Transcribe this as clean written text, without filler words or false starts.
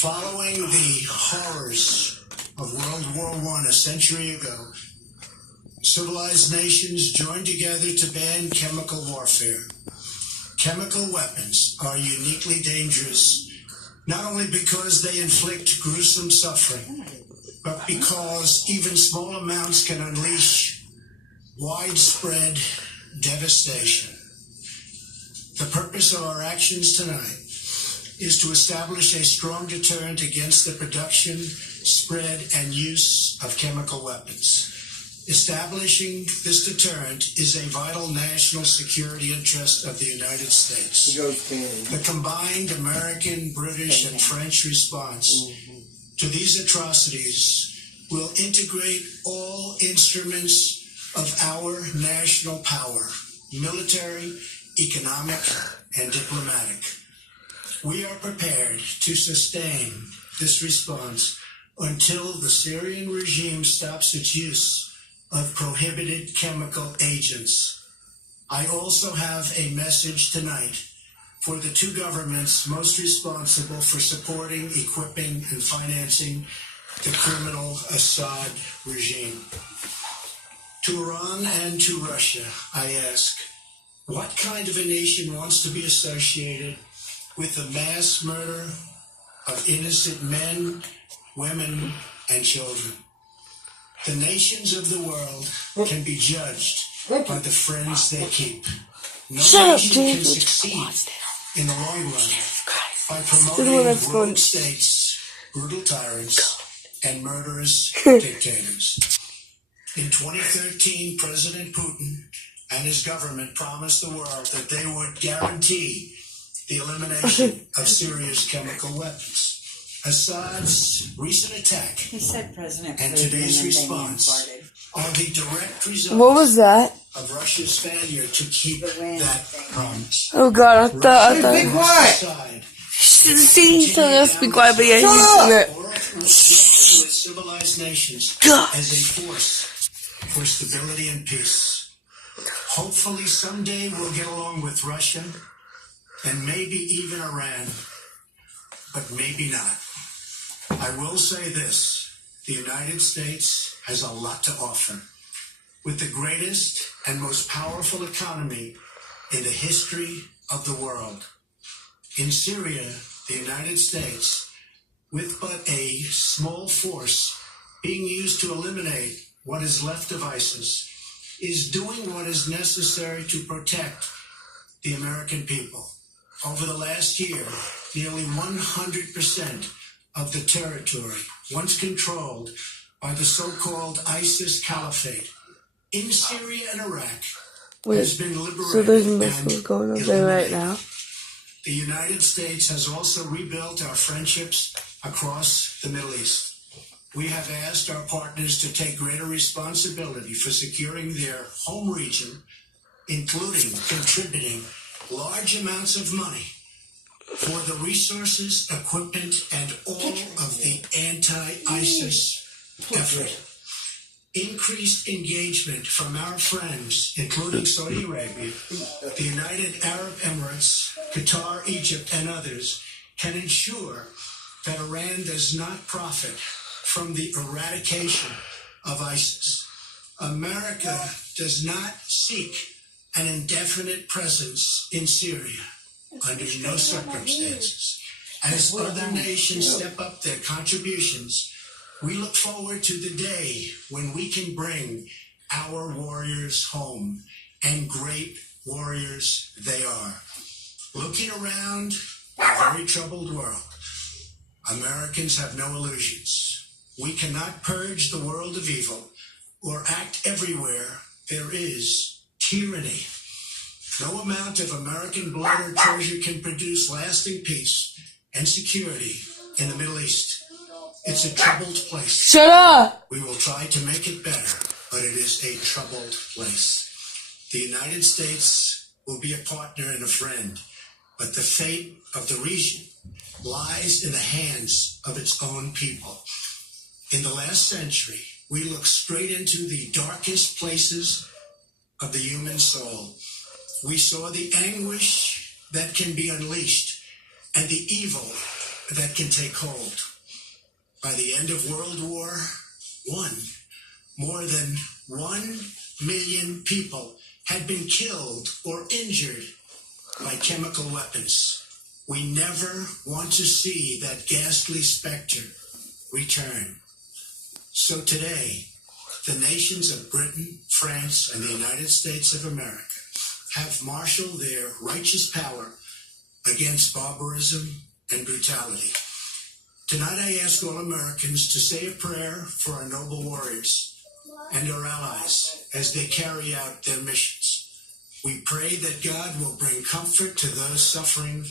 Following the horrors of World War I a century ago, civilized nations joined together to ban chemical warfare. Chemical weapons are uniquely dangerous, not only because they inflict gruesome suffering, but because even small amounts can unleash widespread devastation. The purpose of our actions tonight is to establish a strong deterrent against the production, spread, and use of chemical weapons. Establishing this deterrent is a vital national security interest of the United States. The combined American, British, and French response to these atrocities will integrate all instruments of our national power, military, economic, and diplomatic. We are prepared to sustain this response until the Syrian regime stops its use of prohibited chemical agents. I also have a message tonight for the two governments most responsible for supporting, equipping, and financing the criminal Assad regime. To Iran and to Russia, I ask, what kind of a nation wants to be associated with the mass murder of innocent men, women, and children? The nations of the world can be judged by the friends they keep. No nation can succeed in the long run by promoting rogue states, brutal tyrants, and murderous dictators. In 2013, President Putin and his government promised the world that they would guarantee the elimination of Syria's chemical weapons. Assad's recent attack and today's response are the direct result of Russia's failure to keep that promise. Oh God, I thought. Be quiet! Tell us to be quiet, but yeah, With civilized nations as a force for stability and peace. Hopefully someday we'll get along with Russia and maybe even Iran, but maybe not. I will say this, the United States has a lot to offer. With the greatest and most powerful economy in the history of the world. In Syria, the United States, with but a small force being used to eliminate what is left of ISIS, is doing what is necessary to protect the American people. Over the last year, nearly 100% of the territory once controlled by the so-called ISIS Caliphate in Syria and Iraq has been liberated. So there's missiles going up there right now. The United States has also rebuilt our friendships across the Middle East. We have asked our partners to take greater responsibility for securing their home region, including contributing large amounts of money for the resources, equipment, and all of the anti-ISIS effort. Increased engagement from our friends, including Saudi Arabia, the United Arab Emirates, Qatar, Egypt, and others, can ensure that Iran does not profit from the eradication of ISIS. America does not seek an indefinite presence in Syria under no circumstances. As other nations step up their contributions, we look forward to the day when we can bring our warriors home, and great warriors they are. Looking around a very troubled world, Americans have no illusions. We cannot purge the world of evil or act everywhere there is tyranny. No amount of American blood or treasure can produce lasting peace and security in the Middle East. It's a troubled place. Shut up! We will try to make it better, but it is a troubled place. The United States will be a partner and a friend, but the fate of the region lies in the hands of its own people. In the last century, we looked straight into the darkest places of the human soul. We saw the anguish that can be unleashed and the evil that can take hold. By the end of World War I, more than 1 million people had been killed or injured by chemical weapons. We never want to see that ghastly specter return. So today, the nations of Britain, France, and the United States of America have marshaled their righteous power against barbarism and brutality. Tonight I ask all Americans to say a prayer for our noble warriors and our allies as they carry out their missions. We pray that God will bring comfort to those suffering